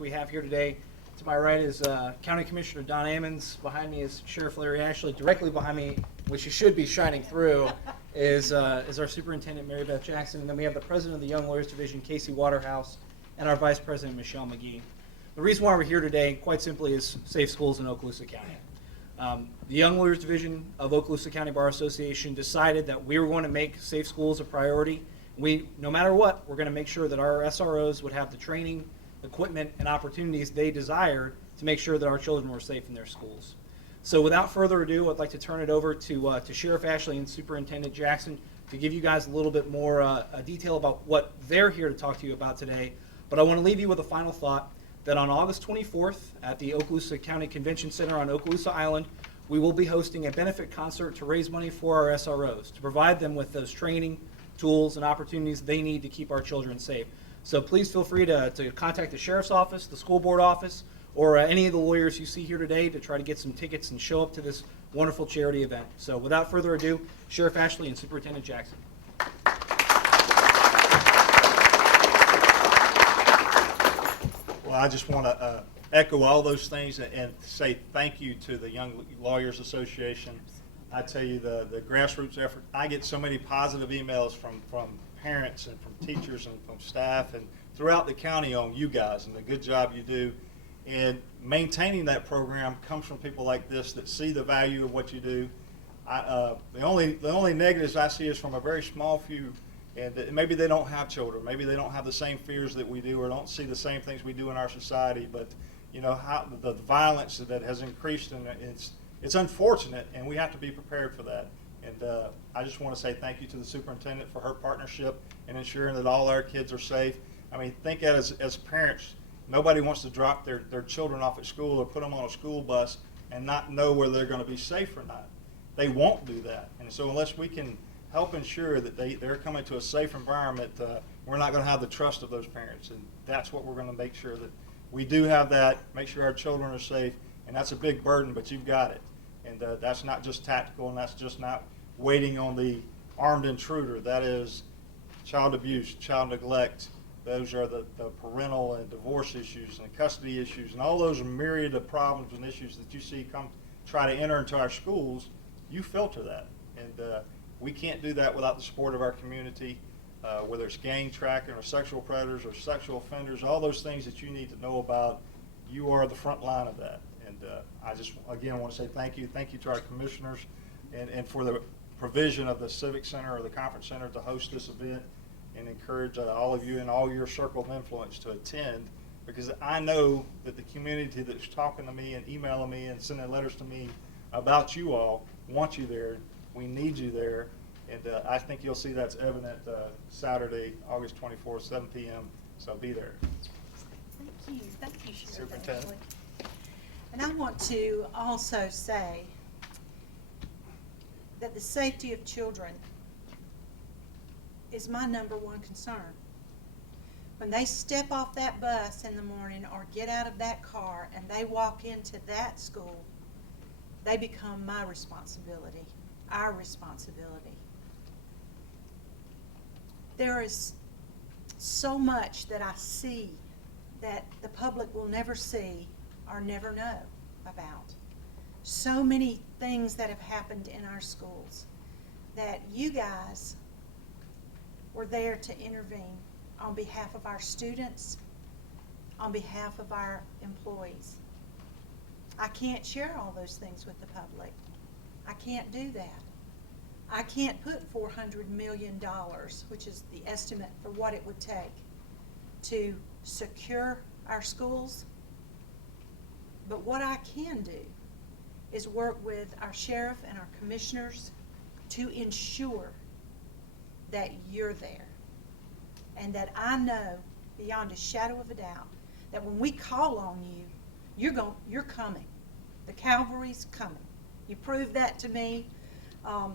We have here today. To my right is County Commissioner Don Amunds. Behind me is Sheriff Larry Ashley. Directly behind me, which you should be shining through, is our Superintendent Mary Beth Jackson. And then we have the President of the Young Lawyers Division, Casey Waterhouse, and our Vice President, Michelle McGee. The reason why we're here today, quite simply, is safe schools in Okaloosa County. The Young Lawyers Division of Okaloosa County Bar Association decided that we were going to make safe schools a priority. No matter what, we're going to make sure that our SROs would have the training, equipment, and opportunities they desired to make sure that our children were safe in their schools. So without further ado, I'd like to turn it over to Sheriff Ashley and Superintendent Jackson to give you guys a little bit more detail about what they're here to talk to you about today. But I want to leave you with a final thought that on August 24th at the Okaloosa County Convention Center on Okaloosa Island, we will be hosting a benefit concert to raise money for our SROs, to provide them with those training, tools, and opportunities they need to keep our children safe. So please feel free to contact the Sheriff's Office, the School Board Office, or any of the lawyers you see here today to try to get some tickets and show up to this wonderful charity event. So without further ado, Sheriff Ashley and Superintendent Jackson. Well, I just want to echo all those things and say thank you to the Young Lawyers Association. I tell you, the grassroots effort, I get so many positive emails from parents and from teachers and from staff and throughout the county on you guys and the good job you do. And maintaining that program comes from people like this that see the value of what you do. The only negatives I see is from a very small few, and maybe they don't have children, maybe they don't have the same fears that we do or don't see the same things we do in our society, but you know, how the violence that has increased, and it's unfortunate, and we have to be prepared for that. And I just want to say thank you to the superintendent for her partnership in ensuring that all our kids are safe. I mean, think as parents, nobody wants to drop their children off at school or put them on a school bus and not know whether they're going to be safe or not. They won't do that. And so unless we can help ensure that they're coming to a safe environment, we're not going to have the trust of those parents. And that's what we're going to make sure that we do have that, make sure our children are safe. And that's a big burden, but you've got it. And that's not just tactical, and that's just not waiting on the armed intruder. That is child abuse, child neglect. Those are the parental and divorce issues and custody issues, and all those myriad of problems and issues that you see come try to enter into our schools. You filter that, and we can't do that without the support of our community, whether it's gang tracking or sexual predators or sexual offenders, all those things that you need to know about. You are the front line of that. And I just, again, want to say thank you. Thank you to our commissioners and for the provision of the Civic Center or the Conference Center to host this event, and encourage all of you in all your circle of influence to attend, because I know that the community that's talking to me and emailing me and sending letters to me about you all want you there. We need you there. And I think you'll see that's evident Saturday, August 24th, 7 p.m. So be there. Thank you, Sheriff Superintendent. Ashley. And I want to also say that the safety of children is my #1 concern. When they step off that bus in the morning or get out of that car and they walk into that school, they become my responsibility, our responsibility. There is so much that I see that the public will never see or never know about. So many things that have happened in our schools that you guys were there to intervene on behalf of our students, on behalf of our employees. I can't share all those things with the public. I can't do that. I can't put $400 million, which is the estimate for what it would take to secure our schools. But what I can do is work with our sheriff and our commissioners to ensure that you're there, and that I know beyond a shadow of a doubt that when we call on you, you're coming. The cavalry's coming. You proved that to me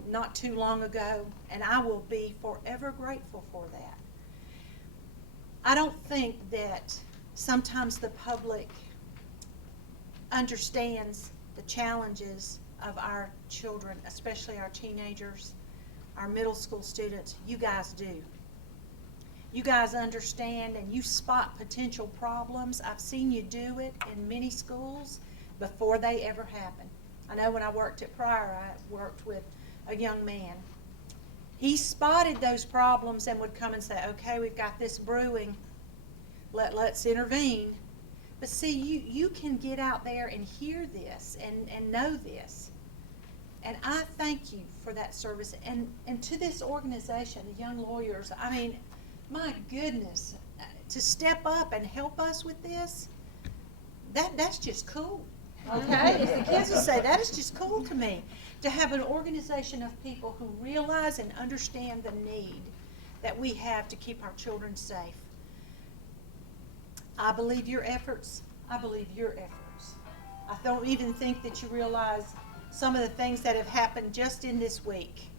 not too long ago, and I will be forever grateful for that. I don't think that sometimes the public understands the challenges of our children, especially our teenagers, our middle school students. You guys do. You guys understand and you spot potential problems. I've seen you do it in many schools before they ever happen. I know when I worked at Pryor, I worked with a young man. He spotted those problems and would come and say, okay, we've got this brewing, let's intervene. But see, you can get out there and hear this and know this. And I thank you for that service. And to this organization, the young lawyers, I mean, my goodness, to step up and help us with this, that's just cool. Okay? As the kids will say, that is just cool to me. To have an organization of people who realize and understand the need that we have to keep our children safe. I believe your efforts. I believe your efforts. I don't even think that you realize some of the things that have happened just in this week.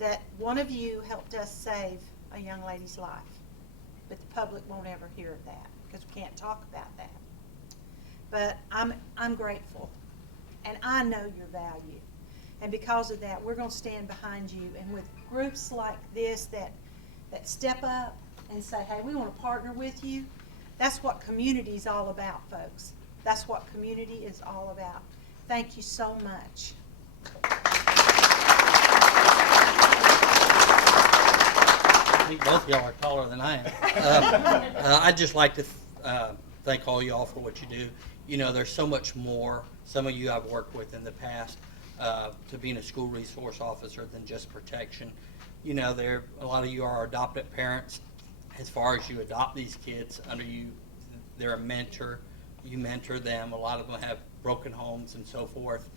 That one of you helped us save a young lady's life. But the public won't ever hear of that because we can't talk about that. But I'm grateful, and I know your value. And because of that, we're going to stand behind you. And with groups like this that step up and say, hey, we want to partner with you, that's what community is all about, folks. That's what community is all about. Thank you so much. I think both of y'all are taller than I am. I'd just like to thank all y'all for what you do. You know, there's so much more. Some of you I've worked with in the past to being a school resource officer than just protection. You know, a lot of you are adopted parents. As far as you adopt these kids under you, they're a mentor. You mentor them. A lot of them have broken homes and so forth.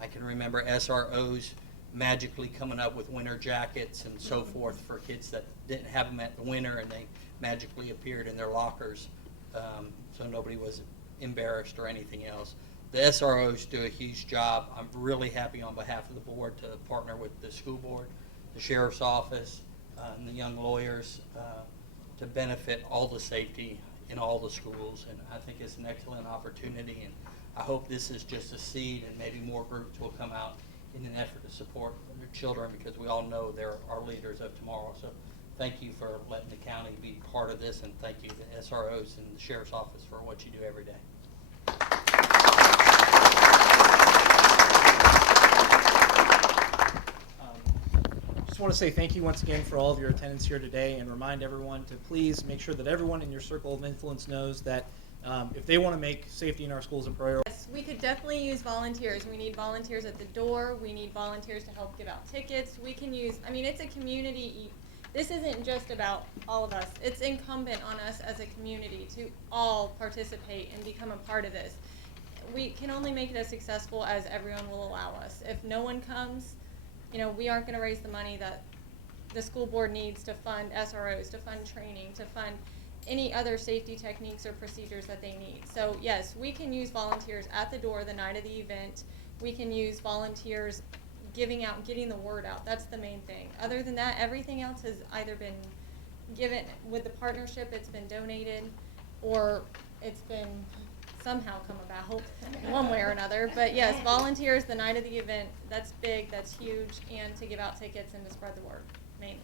I can remember SROs magically coming up with winter jackets and so forth for kids that didn't have them at the winter, and they magically appeared in their lockers, so nobody was embarrassed or anything else. The SROs do a huge job. I'm really happy on behalf of the board to partner with the school board, the sheriff's office, and the young lawyers to benefit all the safety in all the schools, and I think it's an excellent opportunity, and I hope this is just a seed and maybe more groups will come out in an effort to support their children, because we all know they're our leaders of tomorrow. So thank you for letting the county be part of this, and thank you to the SROs and the sheriff's office for what you do every day. Just want to say thank you once again for all of your attendance here today, and remind everyone to please make sure that everyone in your circle of influence knows that if they want to make safety in our schools a priority. Yes, we could definitely use volunteers. We need volunteers at the door. We need volunteers to help give out tickets. We can use, I mean, it's a community. This isn't just about all of us. It's incumbent on us as a community to all participate and become a part of this. We can only make it as successful as everyone will allow us. If no one comes, you know, we aren't going to raise the money that the school board needs to fund SROs, to fund training, to fund any other safety techniques or procedures that they need. So yes, we can use volunteers at the door the night of the event. We can use volunteers getting the word out. That's the main thing. Other than that, everything else has either been given with the partnership, it's been donated, or it's been somehow come about one way or another. But yes, volunteers the night of the event, that's big, that's huge, and to give out tickets and to spread the word, mainly.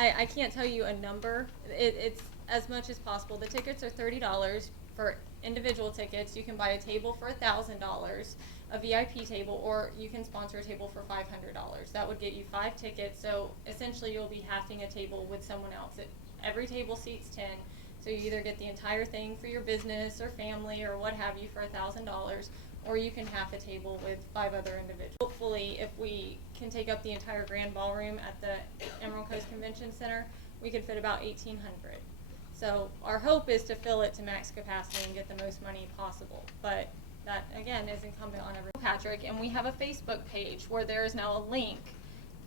I can't tell you a number. It's as much as possible. The tickets are $30 for individual tickets. You can buy a table for $1,000, a VIP table, or you can sponsor a table for $500. That would get you 5 tickets. So essentially you'll be halving a table with someone else. Every table seats 10. So you either get the entire thing for your business or family or what have you for $1,000, or you can half a table with 5 other individuals. Hopefully, if we can take up the entire grand ballroom at the Emerald Coast Convention Center, we could fit about 1,800. So our hope is to fill it to max capacity and get the most money possible. But that, again, is incumbent on everyone. Patrick, and we have a Facebook page where there is now a link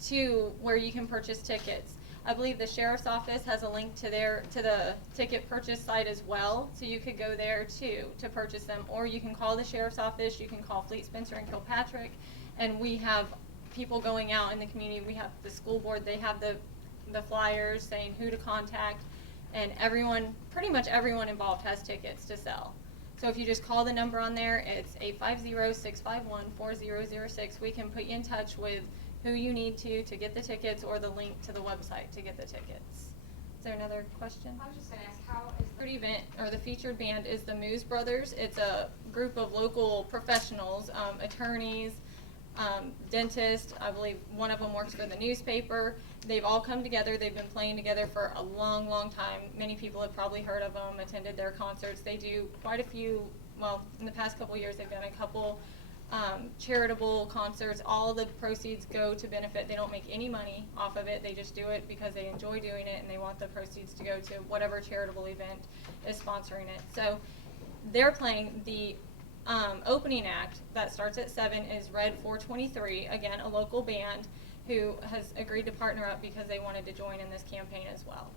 to where you can purchase tickets. I believe the sheriff's office has a link to the ticket purchase site as well, so you could go there too to purchase them, or you can call the sheriff's office. You can call Fleet Spencer and Kilpatrick, and we have people going out in the community. We have the school board. They have the flyers saying who to contact, and everyone, pretty much everyone involved has tickets to sell. So if you just call the number on there, it's 850-651-4006. We can put you in touch with who you need to get the tickets or the link to the website to get the tickets. Is there another question? I was just gonna ask, how is Third event, or the featured band, is the Moos Brothers. It's a group of local professionals, attorneys, dentists. I believe one of them works for the newspaper. They've all come together. They've been playing together for a long, long time. Many people have probably heard of them, attended their concerts. They do quite a few, well, in the past couple years, they've done a couple charitable concerts. All the proceeds go to benefit. They don't make any money off of it. They just do it because they enjoy doing it, and they want the proceeds to go to whatever charitable event is sponsoring it. So they're playing the opening act that starts at 7 is Red 423, again, a local band who has agreed to partner up because they wanted to join in this campaign as well.